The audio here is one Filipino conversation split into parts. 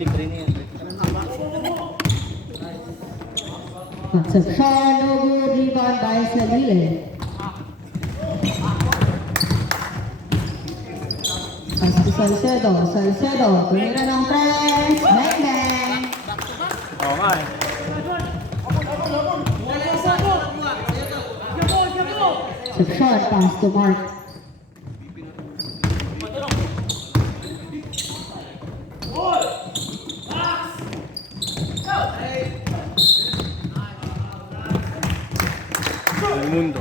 Libre na yan. Concepcion, no good, rebound by Salile. Pass to Salcedo, tumira ng press, bang bang. Oo nga eh. Concepcion, pass to Mark. Del mundo.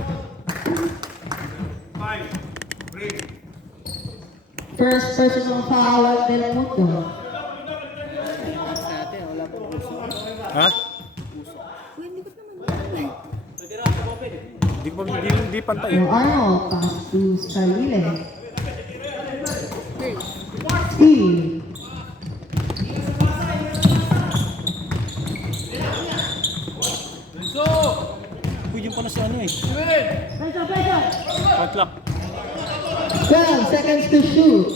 First personal foul of Del Mundo. Ha? Hindi pantay. Yung ano, pass to Salile. Steal. Uy, yun pala si ano eh. Outlock. 12 seconds to shoot.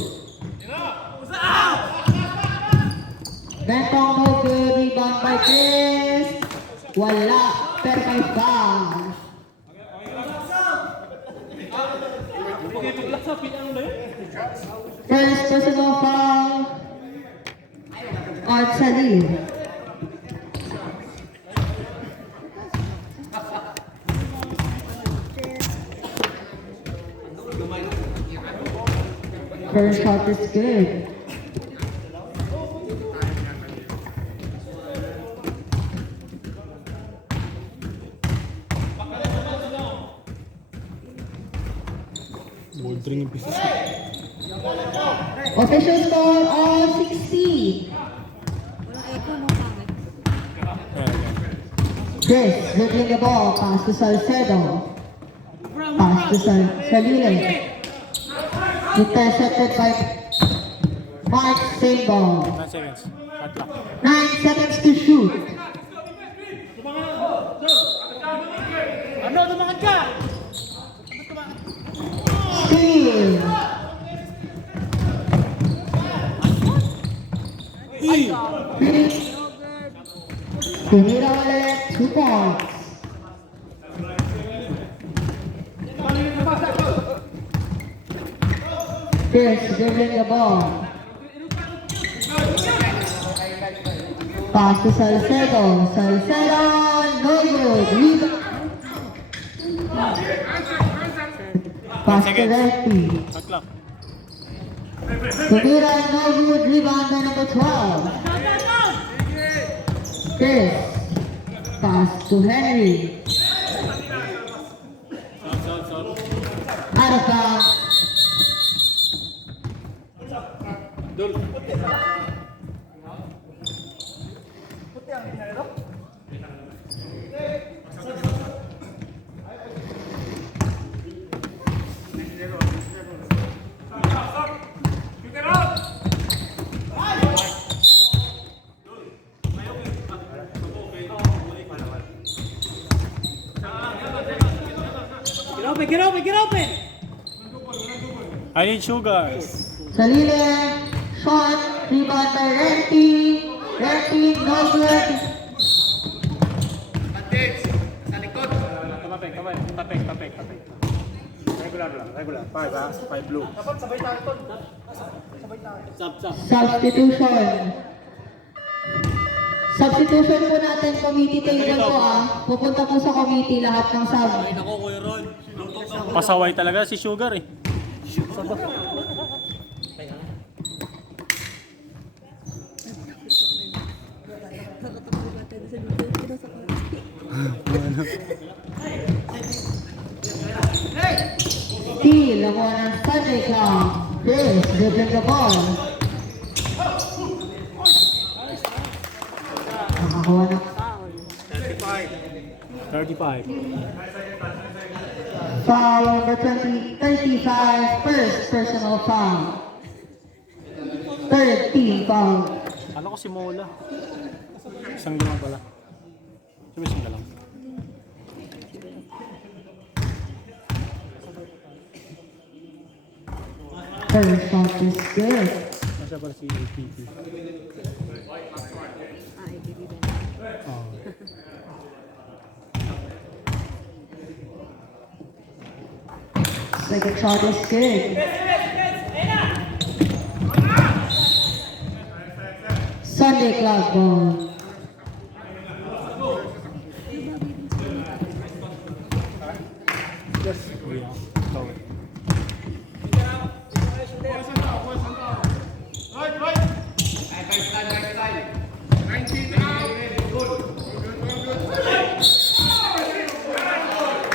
Bentong no good, rebound by Chris. Wala, pero may foul. First personal foul. Art Salil. First shot is good. Bouldering yung pieces. Official score all 60. Chris dribbling the ball, pass to Salcedo. Pass to Salile. Intercepted by Mark Sable. 9 seconds. Outlock. 9 seconds to shoot. Ano, tumakan ka! Steal. Tinira ulit, 2 points. Chris dribbling the ball. Pass to Salcedo. Salcedo, no good. Rebound. Pass to Lefty. Outlock. Tumira, no good. Rebound by number 12. Chris. Pass to Henry. Out of bounds. Get open! I need sugars. Salile, shot, rebound by Renty. Renty, no good. Tapik. Regular lang, regular. 5 ha? 5 blue. Substitution po natin, committee table po Pupunta po sa committee lahat ng sub. Pasaway talaga si Sugar eh. Steal, nakuha ng Sunday Club. Chris, dribbling the ball. Nakakuha ng 35. foul number 35, first personal foul. Third team foul. Ano ko si Mola? Isang lang pala. Sumising ka lang. First shot is good. Nasa pala si APP. Second shot is good. Sunday Club ball. Yes. Yeah. Go.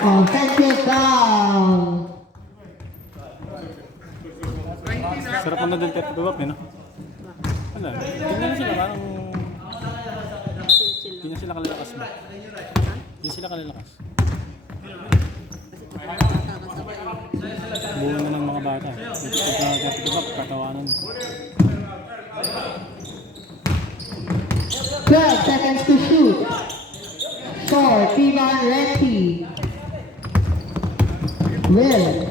Offensive foul. Sarap na din tip up, no? Wala. Tingnan sila parang... Hindi sila kalalakas mo. Hindi sila kalalakas. Buo na ng mga bata. Ito pag tip up, katawanan. 12 seconds to shoot. Score, Tivan Renty. Will.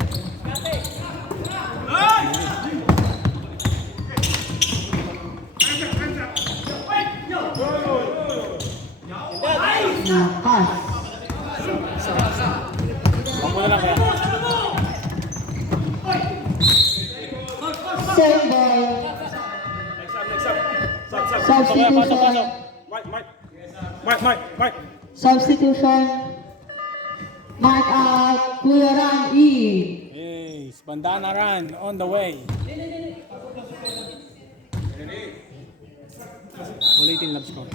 Pass. Ako na lang kaya. Same ball. Substitution. Mike. Substitution. Mark out. Kuya Ran E. Yes, Bandana run on the way. Ulitin love score.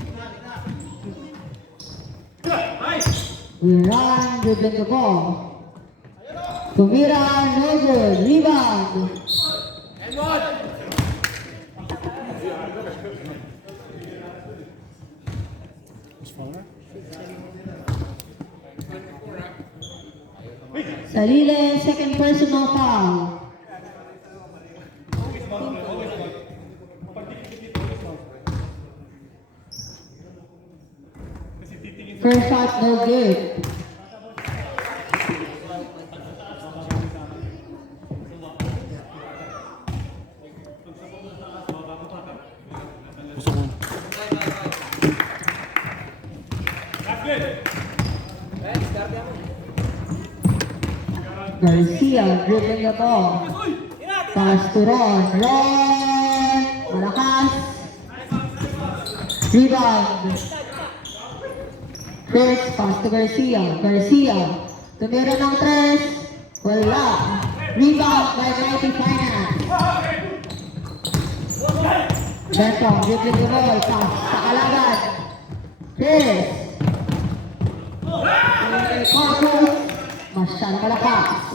We run, dribbling the ball. Tumira, no good. Rebound. Who's follower? Salile, second personal foul. First shot, no good. Gusto ko. Garcia dribbling the ball. Pass to Ron. Ron! Malakas. Rebound. Chris, pass to Garcia. Garcia. Tumira ng tres. Wala. Rebound by Mighty Finance. Betong dribbling the ball. Pass sa kalaban. Chris. Corpus. Masyadong malakas.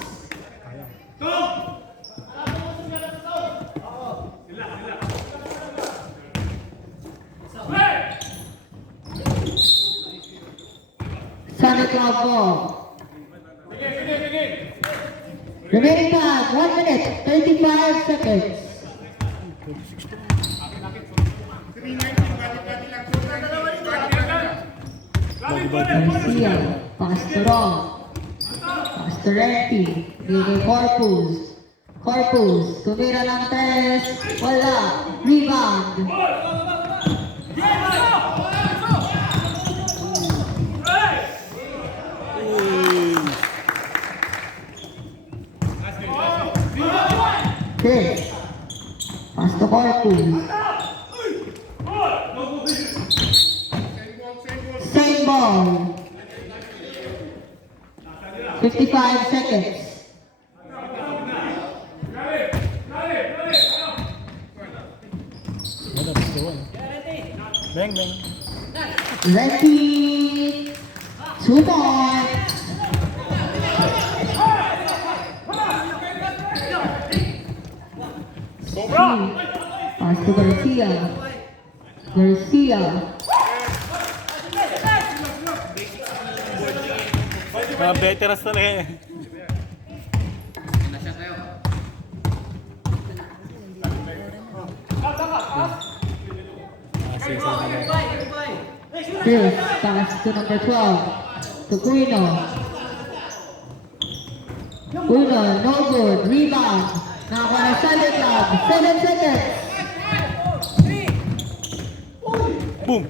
Sunday Club ball. Remaining time, 1 minute, 35 seconds. Garcia, pass to Ron. Pass to Renty. Bigay Corpus. Corpus, tumira ng tres. Wala. Rebound. Chris. Pass to Corpus. Same ball. 55 seconds. Wala, gusto ko. Bang. Ready. 2 points. Pass to Garcia. Garcia. Mga veterans talaga eh. Sige, sa Chris, pass to number 12. To Cuino. Cuino, no good. Rebound. Nakakuha na Sunday Club. 7 seconds. Boom!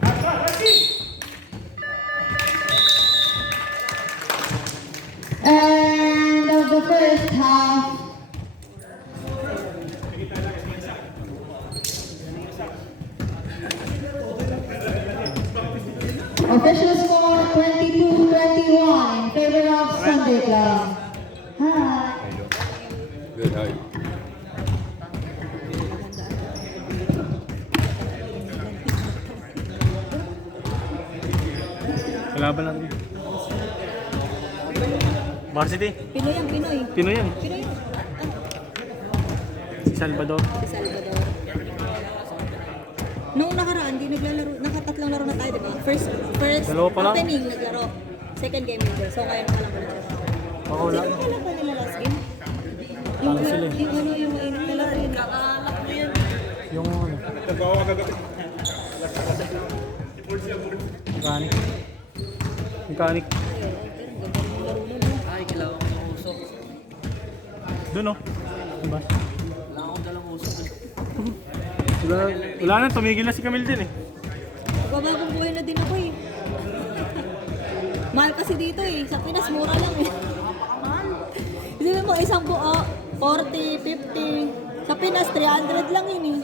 And the the first half. Official score 22-21 in favor of Sunday Club. Hi. Good, how are you? Kalaban natin. Varsity. Pinoy ang Pinoy. Pinoy yan. Pinoy yan. Si Salvador. Si Salvador. Nung nakaraan, di naglalaro, nakatatlong laro na tayo, di ba? First Dalawa pa lang? opening naglaro. Second game nito. So ngayon pa lang pala siya. Ako wala. Sino ka lang pa nila last game? Talo sila eh. Yung ano, yung mainit na laro yun. Yung ano. Mechanic. Mechanic. Ay, kailangan ko ng usok. Doon oh. Diba? Wala akong dalang usok. Wala na, tumigil na si Camille din eh. Magbabagong buhay na din ako eh. Mahal kasi dito eh. Sa Pinas, mura lang eh. Hindi mo isang buo, 40, 50. Sa Pinas, 300 lang yun eh.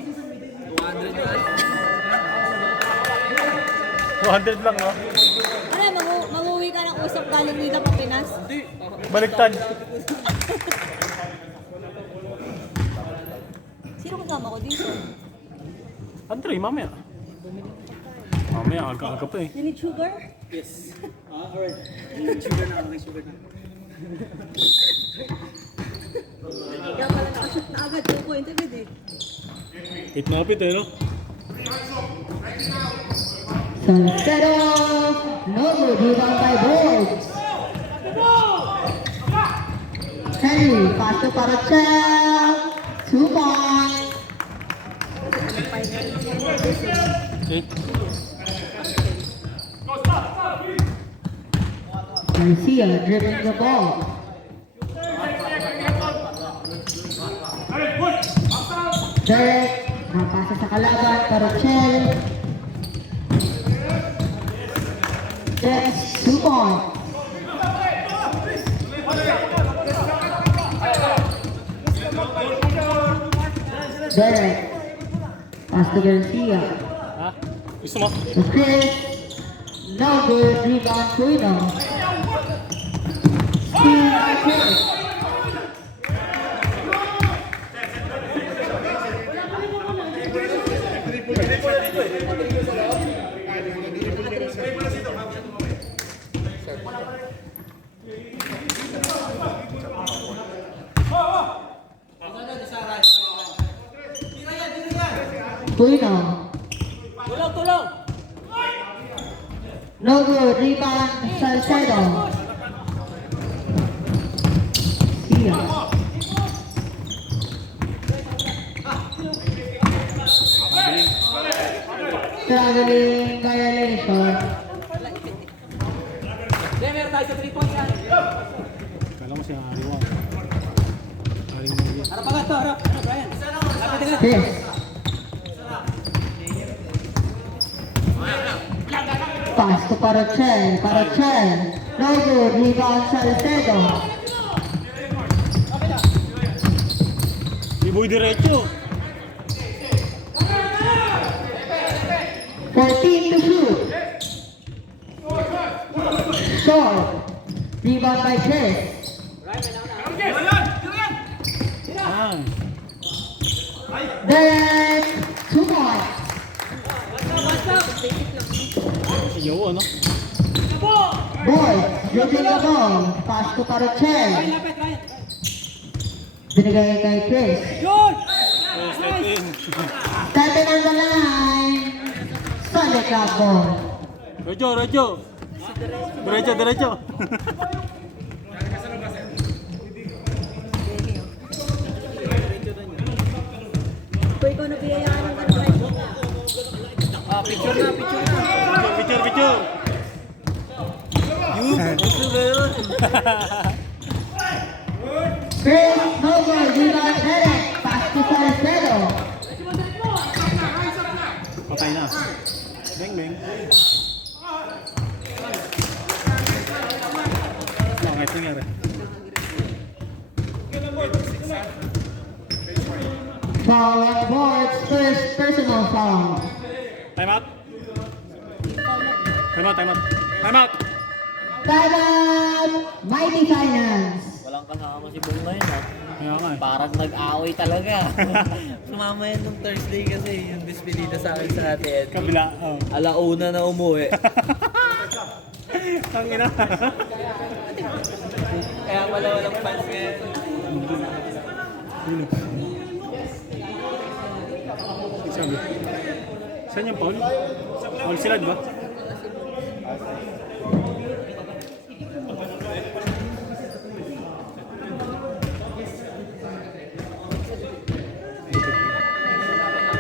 200 yan. 200 lang oh. Ano, manguwi ka ng usap galing dito pa Pinas? Baliktad. Sino kasama ko dito? Andre, mamaya. Mamaya, aga-aga pa eh. You need sugar? Yes. Alright. Sugar na, may sugar na. Kaya pala nakashoot na agad, 2 point agad eh. Hit na kapit eh no? Salcedo, no good, rebound by Boards. Henry, pass to Parachel, 2 points. Okay. Garcia dribbling the ball. Derek, napasa sa kalaban, Parachel. Derek, 2 points. Derek, pass to Garcia. Ha? Gusto mo? To Chris, no good, rebound Cuino. Steal by Chris. Cuino. Tulong! No good, rebound Salcedo. Sia. Struggling violation. Meron tayo sa 3 points yan. Kala mo si Ariwa. Aring mo yun. Harap agad to, harap. Ano, Brian? Lapit agad. Chris. Pass to Parachel. Parachel. No good, rebound Salcedo. Iboy diretso. 14 to shoot. Short. Rebound by Chris. Ah. Derek, 2 points. Iyo ano? Boy, dribbling the ball. Pass to Parachel. Binigay kay Chris. Yun! Oh, step in. Stepping on the line. Sunday Club ball. Rejo, Rejo. Diretso, diretso. Kung ikaw na biyayaan ng ganun. Picture na, picture na. Picture, picture. Picture na yun. Chris, no good, rebound Derek. Pass to Salcedo. Patay na. Beng, beng. Bakit nangyari? Foul on boards, first personal foul. Time out. Time out, time out. Time out! Time out, Mighty Finance. Walang kasama si Bong ngayon ha. Kaya nga eh. Parang nag-away talaga. Sumama yan nung Thursday kasi yung despedida sa akin sa atin. Kabila. Oh. Alauna na umuwi. Ang ina. Kaya pala walang fans ngayon. Yun. Sabi. Saan yung Paul? Paul sila, di ba?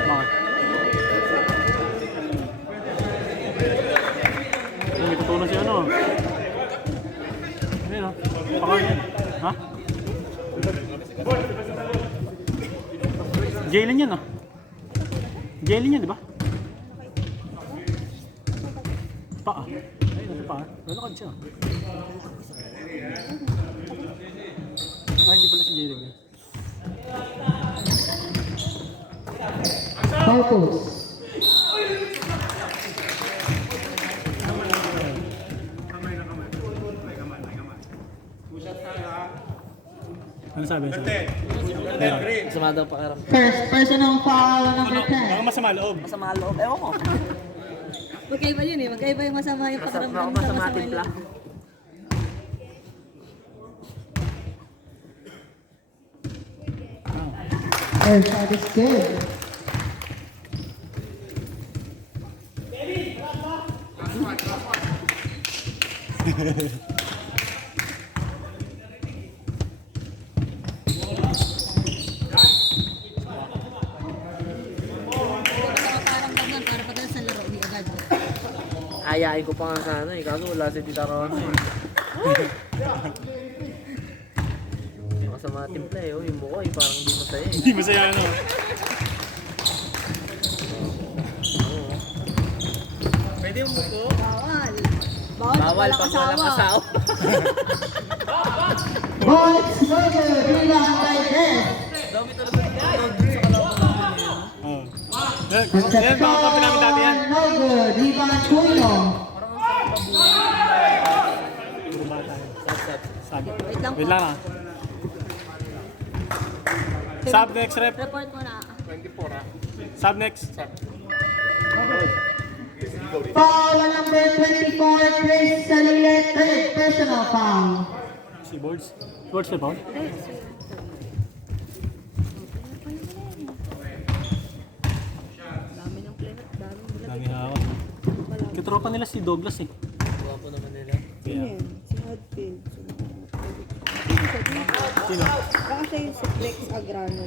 Bakit? May tutunan siya ano? Ayun o. Pakain yan. Ha? Jalen yan ah. Jalen yan, di ba? Paa. Ayun, nasa paa. Lalakad siya. Hindi pala si Jalen yan. Corpus. Ano sabi? Masama daw pakiram. First personal foul number Baka 10. masama loob. Masama loob. Ewan ko. Magkaiba yun eh. Magkaiba yung masama yung pakiramdam sa masama yung timpla. loob. First shot is good. Pakiramdam nun, para pagdating sa laro, hindi agad. Ayain ko pa nga sana eh. Kaso wala si Tita Ron eh. Masama timpla eh. Oh, yung mukha eh. Parang hindi masaya eh. Hindi masaya ano. Pwede yung muko? Bawal. Bawal, Bawal pag walang asawa. Boys, Burger, rebound by Des. Dami talaga sa kalaban. Oo. At Yan, mga kape namin dati yan. no good, rebound Cuyo. Puro bata yan. Sabi. Wait lang Wait po. lang ah. Sub next rep. Report mo na. Sub next. Foul on number 24, Chris Salile, third personal foul. Si Boards. Boards na ba? Dami ng player. Dami ng Dami hawak. Katropa nila si Douglas eh. Buka po naman nila. Kaya. Si Hadfield. Sino? Baka siya yung si Flex Agrano.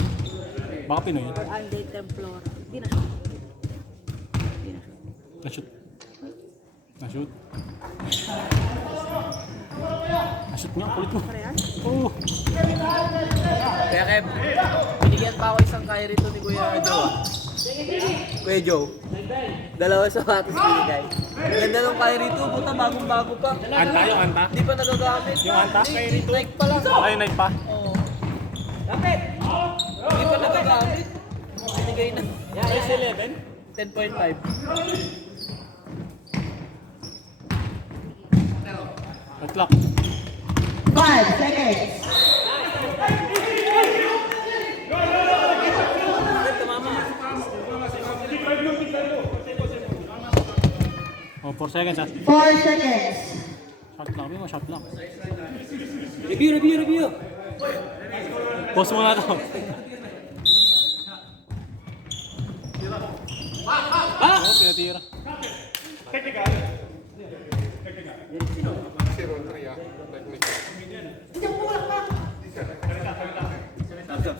Baka Pinoy yun. or Andre Templor. Hindi na siya. Hindi na siya. Na-shoot. Na-shoot. Na-shoot nga, kulit mo. Oo. Kaya Kev, binigyan pa ako isang kaya rito ni Kuya Joe ah. Kuya Joe. Dalawa sapatos binigay. Ang ganda nung kaya rito, buta bagong-bago pa. Anta yung anta? Hindi pa nagagamit. Yung anta? Hindi, Nike pa lang. Ay, night pa. Oo. Lapit! Hindi pa nagagamit. Binigay na. Size 11? 10.5. O'clock. 5 seconds. Oh, 4 seconds ah. 4 seconds. Shot clock. May mga shot clock. Review! Pause mo na to. Ah! Oo, pinatira.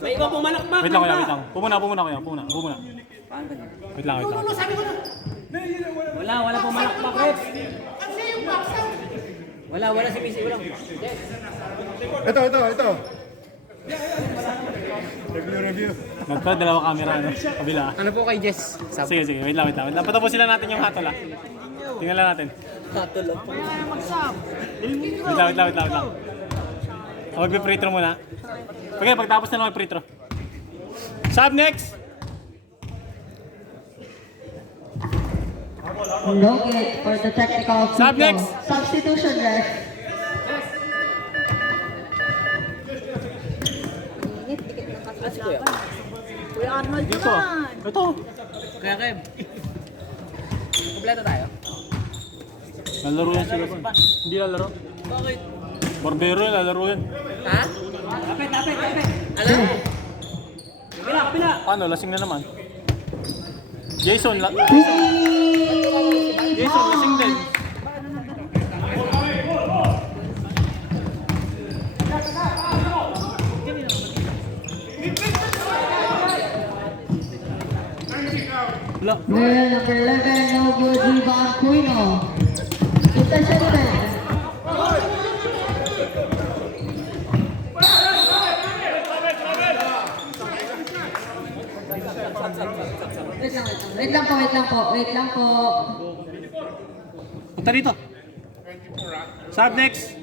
May iba pumalakpak. Wait lang, wait lang. Pumuna kuya. Pumuna. Wait lang. Wala pumalakpak, Rex. Wala si PC, wala. Ito. Nagpa, dalawa camera, ano? Kabila. Ano po kay Jess? Sige. Wait lang. Patapusin lang natin yung hatol ah. Tingnan lang natin. Hatol lang po. Wait lang. Magpi-free throw muna. Okay, pagtapos na lang mag-free throw. Sub next. No hit for the technical free Sub throw. next. Substitution ref. Init, dikit ng kaslapan. Kuya Arnold Dito. naman. Ito. Kaya Kev. Kompleto tayo. Lalaro yan sila pa. Hindi lalaro. Bakit? Barbero yan, lalaro yan. Ha? Alam? Paano? Lasing na naman. Jason, Three Jason, lasing din. Wala. Well, number 11, no good rebound, Quino. Intercepted. Wait lang po. Punta dito. Sub next.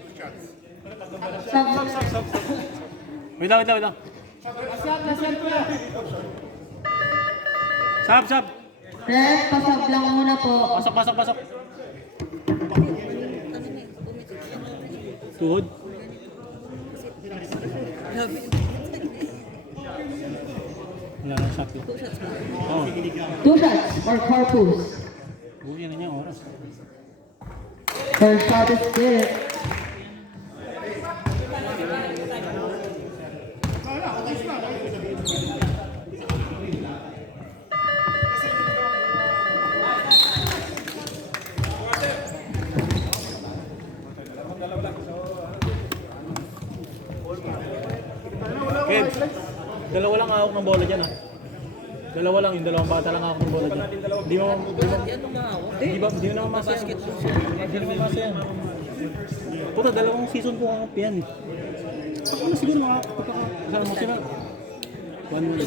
Wait lang. Sub. Ref, pasab lang muna po. Pasok. Tuhod. Wala na shot. Oh, 2 shots or corpus. buhay na niya oras. First shot is good. Kev, dalawa lang hawak ng bola dyan ha. Dalawa lang, yung dalawang bata lang hawak ng bola dyan. Di mo na mamasa yan. Di mo mamasa yan. Puta, dalawang season ko hawak yan. Ako na siguro mga kasama mo sila. 1-1.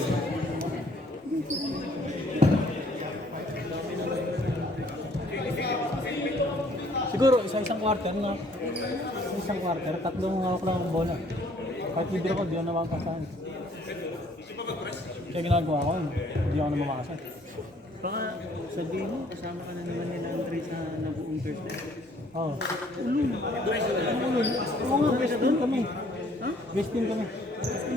Siguro, isang quarter na. Isang quarter, tatlong hawak lang ng bola. Kahit libre ko, di ako namakasahan. Kaya ginagawa ko, hindi ako namakasahan. Baka sabihin mo, kasama ka na naman nila Andre sa nabuong first day. Oo. Ulul. Oo nga, best team kami. Ha? Best team kami.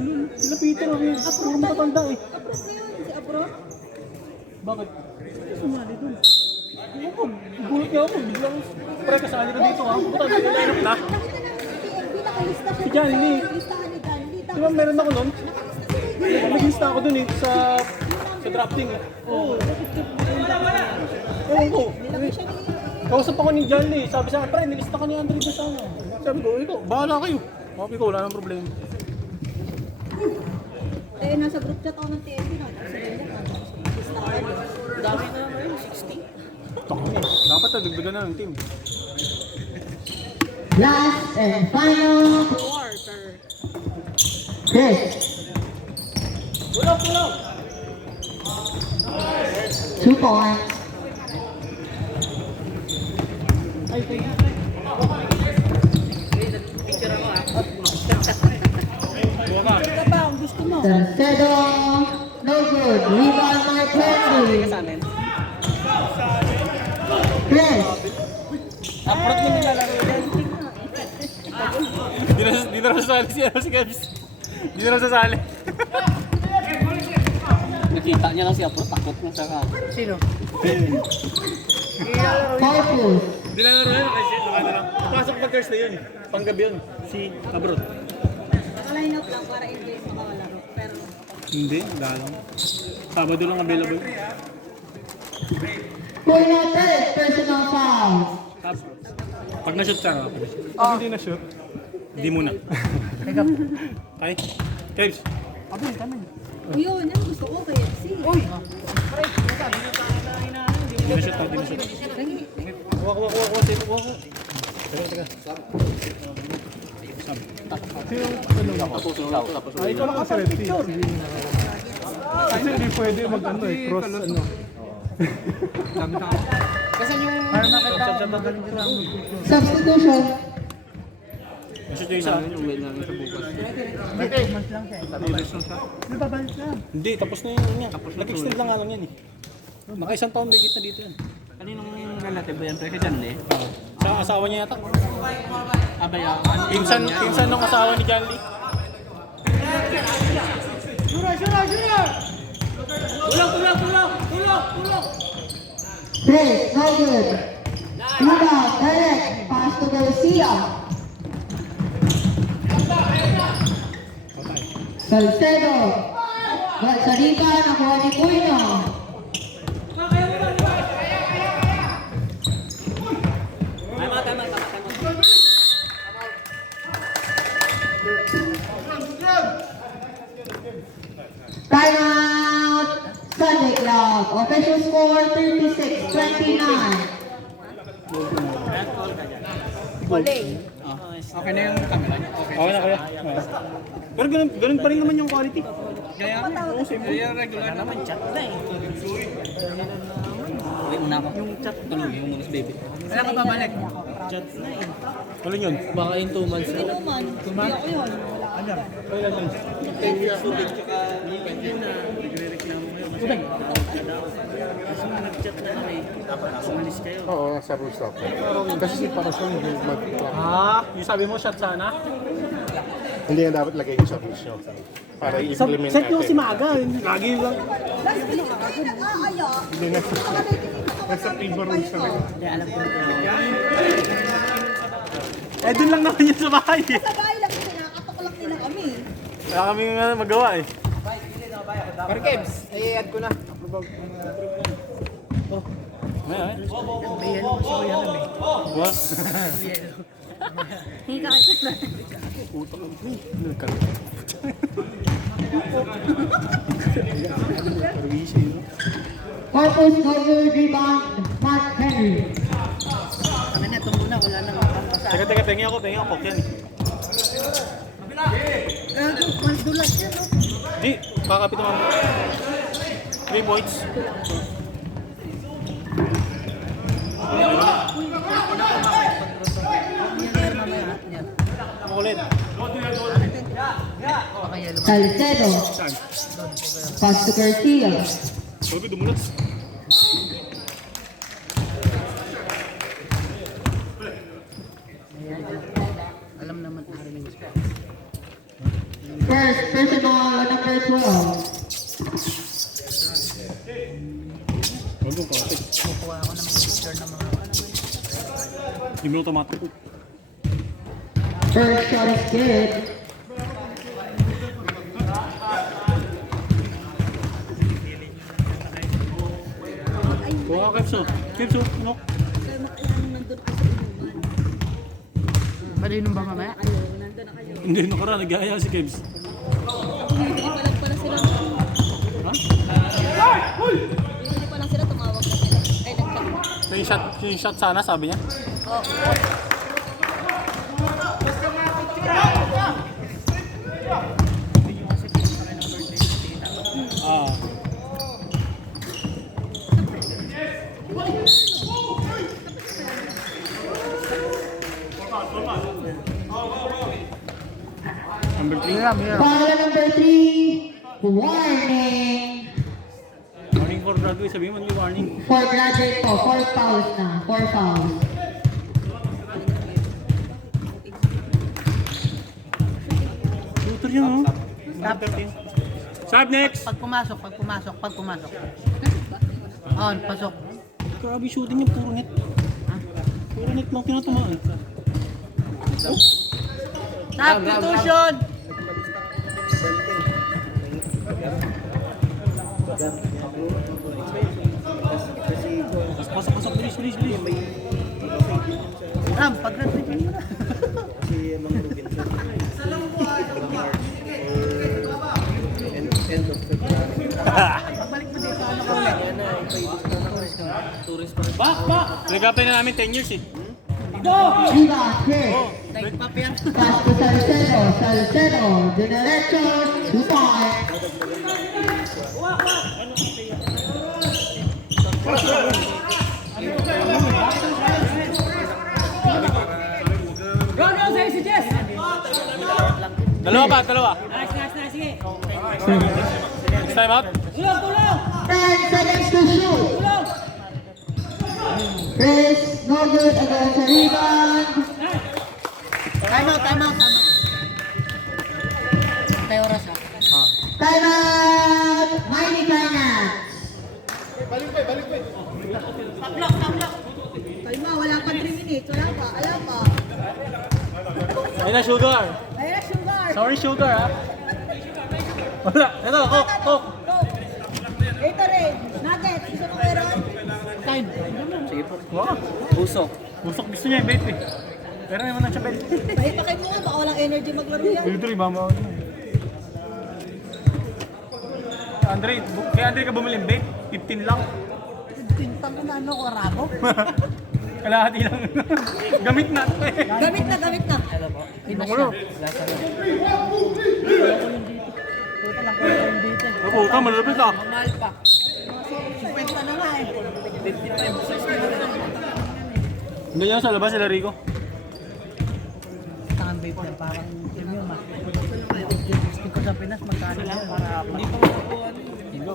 Ulul. Sila Peter, puro matatanda eh. Approve na yun, si Apro. Bakit? Sumali dun. Ewan ko, gulat niya ako. Biglang, pre, kasali ka dito ha. Puta, may lineup na. Nakita na PNB, nakalista siya. Si John Lee. Listahan ni John Lee. Di ba meron ako nun? Nag-lista ako dun eh, sa drafting eh. Oo. Ewan ko. Nilagay siya ni... Kausap ako ni John Lee. Sabi sa akin, pre, nilista ka ni Andre doon sa ano. Sabi ko, ikaw, bahala kayo. Sabi ko, wala nang problema. Eh, nasa group chat ako ng TNB. Listahan. Dami na naman, 60. Dapat dagdagan na ng team. Last and final. Chris. Pulo! 2 points. Picture ako ah. Ito ba ang gusto mo? Salcedo. No good. Rebound by Clancy. Sa amin. Chris. Approve mo nilalaro yan. Di na sasali si Kebs. Di na sasali. Nakita niya lang si Approve, takot na sa kanya. Sino? Corpus. Di na laro yan kasi lumano lang. Pasok na Thursday yun eh. Panggabi yun. Si Abroad. Naka-line up lang para in case makakalaro. Pero... Hindi, dalang. Sabado lang available. Kuya Ted, personal foul. Pag na-shoot ka, pag hindi na-shoot, hindi muna. Okay? Kebs. Yun, yan gusto ko KFC. Uy! Di na-shoot ka, di na-shoot. Kuha. Teka. Ay, ikaw lang kasi red team. Kasi hindi pwede mag-ano eh, cross ano. Kasi yung... Substitution. Kasi ito isa. Uwi namin sa bukas. Hindi, tapos na yun yan. Nag-extend lang nga lang yan eh. Naka-isang taon may na dito yan. Kaninong relative ba yan? Pero kay John eh. Sa asawa niya yata. Abay, Pinsan ng asawa ni John Lee. Chris, no good. Rebound, direct. Pass to Garcia. Salcedo. Sa rebound, nakuha ni Puino. Timeout! Sunday Club. Official score 36-29. Okay na yung camera niya. Okay na kaya? Pero ganun pa rin naman yung quality. Kaya yung regular naman chat na eh. Uy, una ako. Yung chat. Tuloy yung muna sa baby. Kaya ka babalik? Chat na eh. Alin yun? Baka in 2 months na. Inuman. Hindi ako yun. Kailan yun? 10 years old tsaka yun na nagre-reklamo ngayon. Kasi nag-chat na kami. Umalis kayo. Oo, sa rooftop. Kasi si Parasol hindi mag-clock. Yung sabi mo shot sana? Hindi nga dapat lagay yung sa rules nyo. Para i-implement Set nyo natin. si Maga. Lagi lang. Hindi na. Nasa favor rules talaga. Kaya alam ko Eh, dun lang naman yun sa bahay eh. Sa bahay lang kasi nakakatakulak nila kami. Wala kami magawa eh. Pero Kebs, i-add ko na. May ano si Kuya Ram eh. What? Hindi ka kita. Corpus no good. Rebound, Mark Henry. Kami na, ito muna. Wala nang mapapasa. Teka, pengi ako. Kok yan eh. Mandulas yan, no? Di, kakapit naman. 3 points. Makulit. Salcedo. Pass to Garcia. Sabi, dumulat. Alam naman ari ng First, personal, number 12. Huwag kong kapit. kukuha ako ng mga picture ng mga Hindi mo automatic. First shot is good. Kuha ka, Kepso. Kepso, ano? Kaya makailangan nandun ka sa inuman. Malinom ba mamaya? Nandun na kayo. Hindi, nakaraan. Nag-aaya si Kebs. Hindi pa lang pala sila. Ha? Hindi pa lang sila tumawag na sila. Ay, nagchat. Yung shot sana, sabi niya. Oo. Ah. Number 3. Para number 3, warning. Warning for graduate. Sabi mo, hindi warning. For graduate po, 4 fouls na. 4 fouls. Shooter yan, oh. Number 13. Sab next! Pag pumasok. On, pasok. Grabe shooting niya, puro net. Puro net lang tinatamaan. Substitution! Pasok, bilis. Ram, pag-graduate mo na. Pagbalik mo dito, ano ko ulit? Tourist pa rin. Back! Nag-apply na namin 10 years eh. Rebound, Chris. Nagpapian. Pass to Salcedo. Dinerecho, 2 points. Go, say si Jess! Dalawa pa, dalawa. Nice, sige. Next time out. Tulong! 10 seconds to shoot. Tulong! Chris, no good against the rebound. Time out. Tayo oras ha. Time out. Mighty Finance. Kalma, wala pa 3 minutes. Wala pa. Ayun na, sugar. Ayun na, sugar. Sorry, sugar, ha? Wala. Ito, Coke. Go. Ito rin. Nugget. Gusto mo meron? Kain. Sige po. Wow. Busok. Busok gusto niya yung vape, eh. Pero naman na siya vape. Pahitakin mo nga. Baka walang energy maglaro yan. Dito rin, mama. Andre, kaya Andre ka bumili ng vape? 15 lang. Pintang ko na ano ko, rabo. Kalahati lang. Gamit na. Gamit na. Ano ko na? Ako, ka, malapit ah. Mahal pa. Kwenta na nga eh. 55, 60 na lang. Hindi niya sa labas, sila Rico. Tangan babe yan, parang premium ah. Gusto ko sa Pinas, magkano yan para Hindi pa makukuha ano. Hindi ba?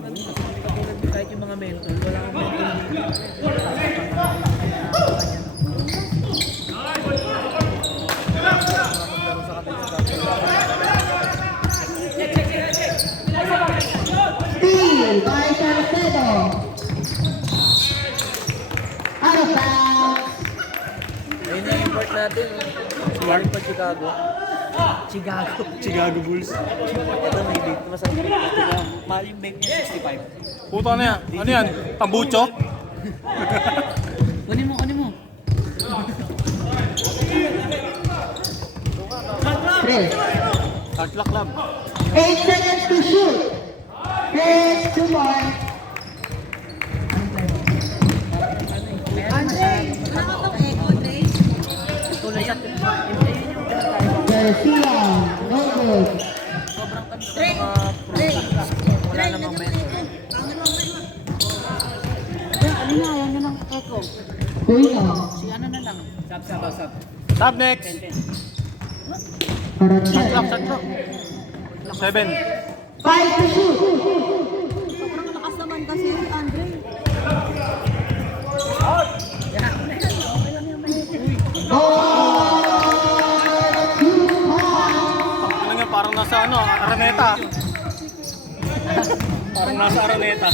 Kahit yung mga mental, wala kang mental. Steal by Salcedo. Out of bounds. Ayun na yung import natin. Smart pa Chicago. Chicago Bulls. Ito may date. Masarap yung date niya. Mahal yung bake niya, 65. Puta na yan. Ano yan? Tambucho? Kunin mo. Chris, Hard luck lang. 8 seconds to shoot. Chris, 2 more. Andre, wala ka bang echo, Andre? Garcia, no good. Dre, Wala namang mental. ano na, ayaw nyo ng echo. Kuya, Si ano na lang. Tab next. Parancel. Shot clock. 7. 5 to shoot. Sobrang lakas naman kasi si Andre. Ano nga, parang nasa ano, Araneta. Parang nasa Araneta.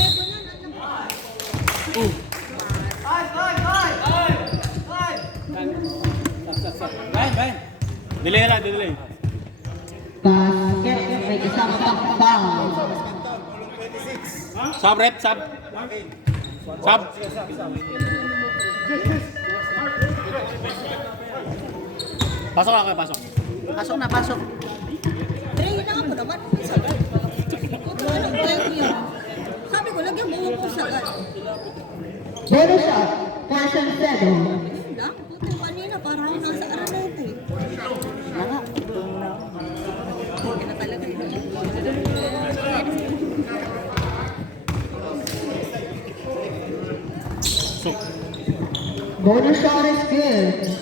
Delay na, delay. Basket, may isang foul. Sub rep, sub. Sub. Pasok ako, pasok. Pasok. Dre, hinangan mo naman. May sagat. Huwag mo lang tayo yun. Sabi ko, lagyan mo huwag mo sagat. Bonus shot for Salcedo. Yun lang. Puto kanina, parang ako nasa Araneta eh. Wala. Yan na talaga yun. Bonus shot is good.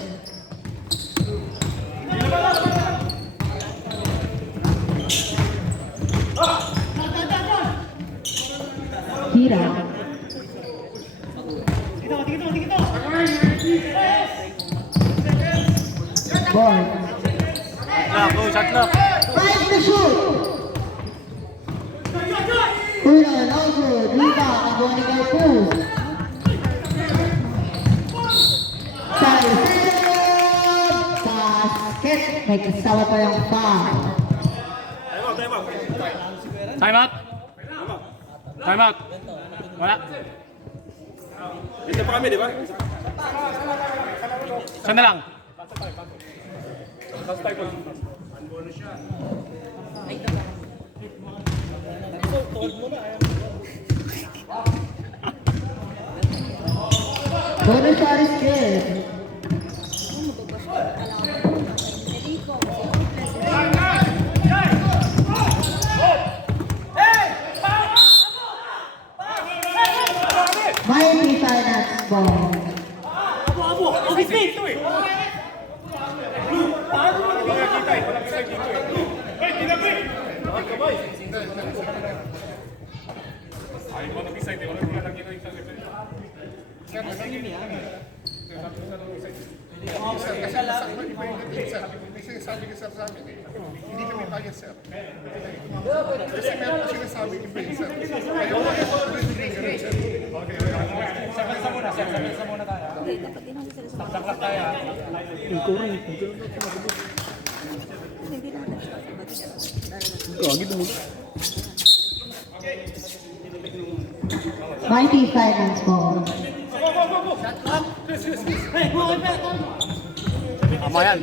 Hira. Board. Shot clock. 5 to shoot. Kuya, no good. Rebound, Agoni Garpuz. Salcedo. Basket. May kasama pa yung foul. Time out. Time out. Wala. Dito pa kami, di ba? Saan na lang? Bonus shot is good. Mighty Finance ball. Sabi ko sir sa amin eh, hindi kami kaya sir. Kasi meron ko sinasabi ni Ben sir. Kaya wala ko ganun sir. Okay, dapat din natin sila sa hindi naman tayo sa 90 seconds ball. Tama yan.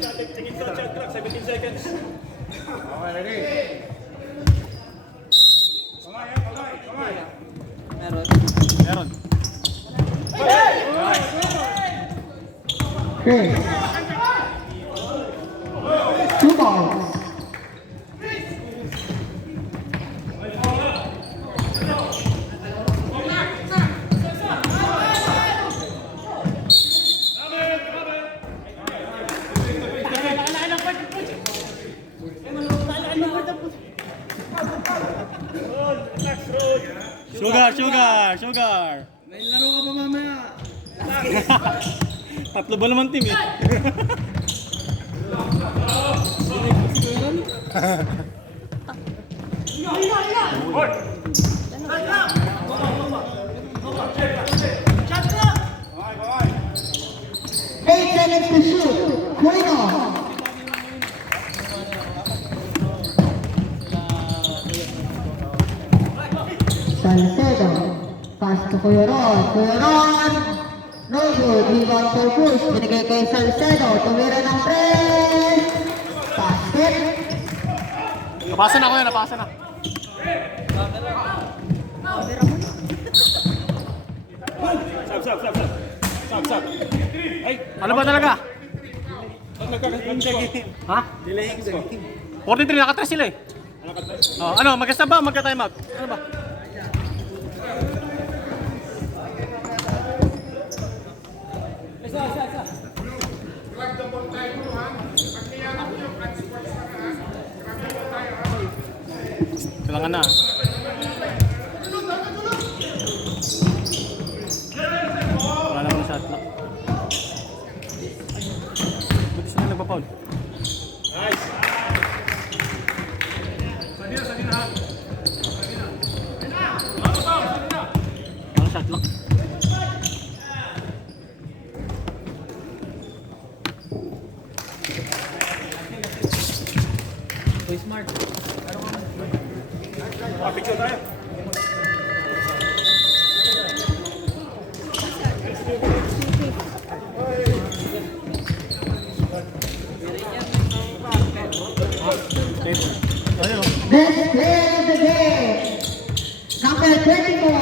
Meron. Chris. 2 balls. Sugar. May laro ka pa mamaya. Tatlo ba naman team eh? Eight seconds to shoot. Cuino. Salcedo. Pass to Cueron. Cueron. No good. Rebound for push. Binigay kay Salcedo. Tumira ng press. Basket. Napasa na ako yan, napasa na. Sab. Ano ba talaga? Ha? 43, nakatres sila eh. Oh, ano, magkasta ba? Magka-time out? Ano ba? Kailangan na. Wala naman sa shot clock. Buti sila nagpa-foul. Walang shot clock. Uy, smart. Picture tayo. Best player of the game. Number 24.